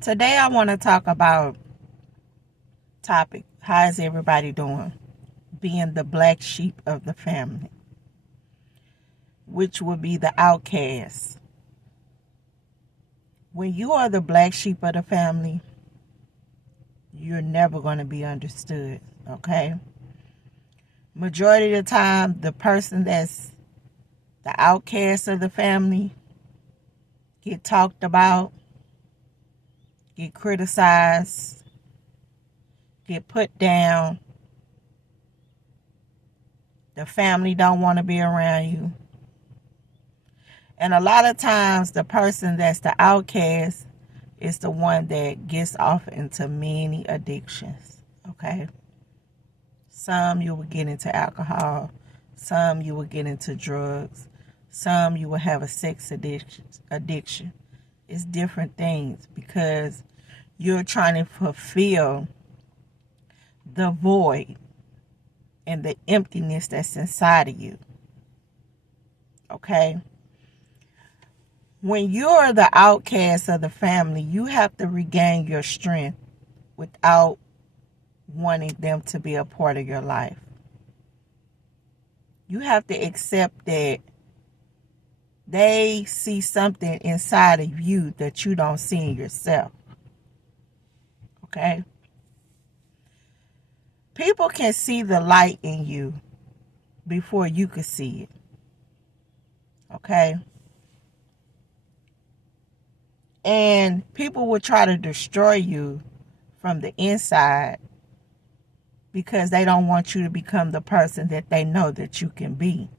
Today I want to talk about topic. How is everybody doing? Being the black sheep of the family, which would be the outcast. When you are the black sheep of the family, you're never going to be understood, okay? Majority of the time, the person that's the outcast of the family get talked about, get criticized, get put down. The family don't want to be around you. And a lot of times the person that's the outcast is the one that gets off into many addictions. Okay. Some you will get into alcohol. Some you will get into drugs. Some you will have a sex addiction. It's different things because you're trying to fulfill the void and the emptiness that's inside of you. Okay? When you're the outcast of the family, you have to regain your strength without wanting them to be a part of your life. You have to accept that they see something inside of you that you don't see in yourself. Okay? People can see the light in you before you could see it. Okay? And people will try to destroy you from the inside because they don't want you to become the person that they know that you can be.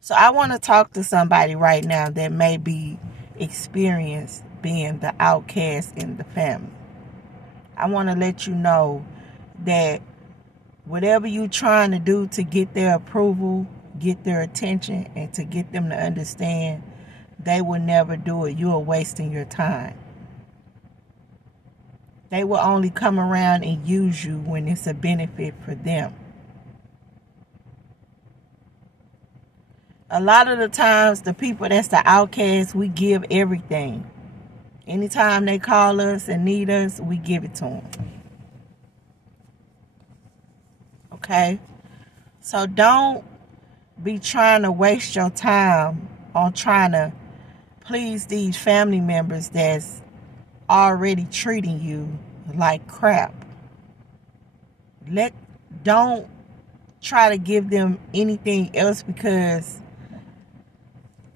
So I want to talk to somebody right now that may be experienced being the outcast in the family. I want to let you know that whatever you're trying to do to get their approval, get their attention, and to get them to understand, they will never do it. You are wasting your time. They will only come around and use you when it's a benefit for them. A lot of the times, the people that's the outcasts, we give everything. Anytime they call us and need us, we give it to them. Okay? So don't be trying to waste your time on trying to please these family members that's already treating you like crap. Don't try to give them anything else because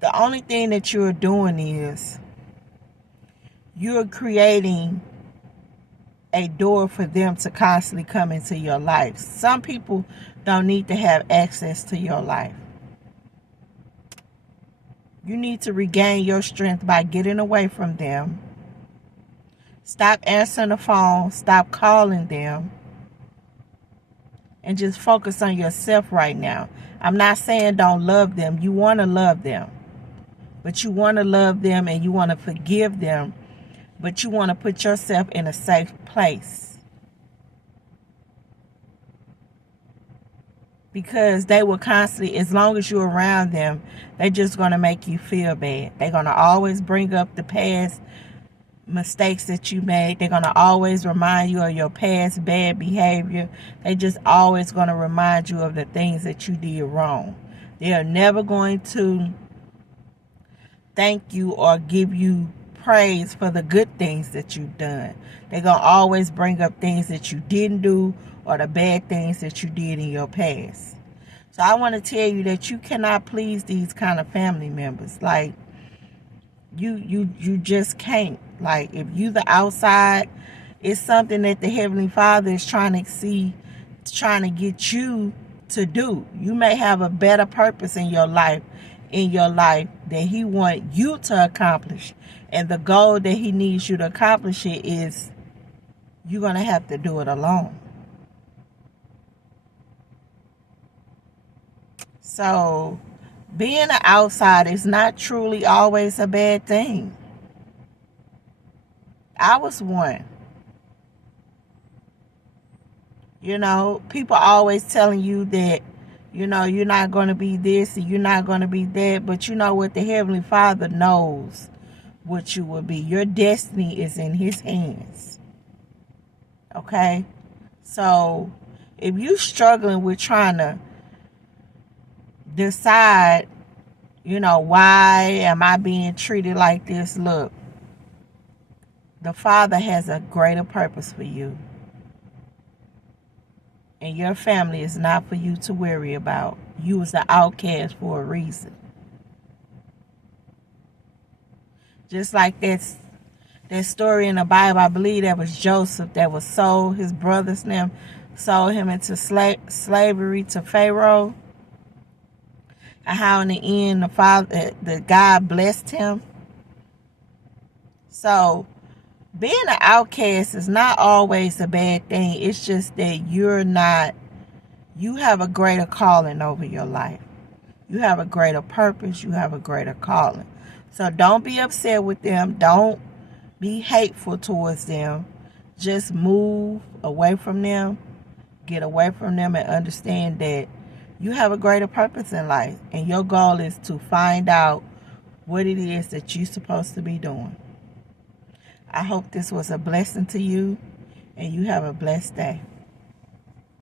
the only thing that you're doing is you're creating a door for them to constantly come into your life. Some people don't need to have access to your life. You need to regain your strength by getting away from them. Stop answering the phone. Stop calling them. And just focus on yourself right now. I'm not saying don't love them. You want to love them. But you want to love them and you want to forgive them. But you want to put yourself in a safe place. Because they will constantly, as long as you're around them, they're just going to make you feel bad. They're going to always bring up the past mistakes that you made. They're going to always remind you of your past bad behavior. They're just always going to remind you of the things that you did wrong. They are never going to thank you or give you praise for the good things that you've done. They're going to always bring up things that you didn't do or the bad things that you did in your past. So I want to tell you that you cannot please these kind of family members. Like, you just can't. Like, if you the outside, it's something that the Heavenly Father is trying to get you to do. You may have a better purpose in your life that He wants you to accomplish. And the goal that He needs you to accomplish it is you're going to have to do it alone. So, being an outsider is not truly always a bad thing. I was one. People always telling you that, you're not going to be this and you're not going to be that. But you know what? The Heavenly Father knows what you will be. Your destiny is in his hands. Okay? So if you're struggling with trying to decide, why am I being treated like this? Look, the Father has a greater purpose for you. And your family is not for you to worry about. You was the outcast for a reason. Just like that story in the Bible, I believe that was Joseph that was sold, his brothers and them sold him into slavery to Pharaoh. And how in the end the God blessed him. So being an outcast is not always a bad thing. It's just that you have a greater calling over your life. You have a greater purpose. You have a greater calling. So don't be upset with them. Don't be hateful towards them. Just move away from them. Get away from them and understand that you have a greater purpose in life. And your goal is to find out what it is that you're supposed to be doing. I hope this was a blessing to you, and you have a blessed day.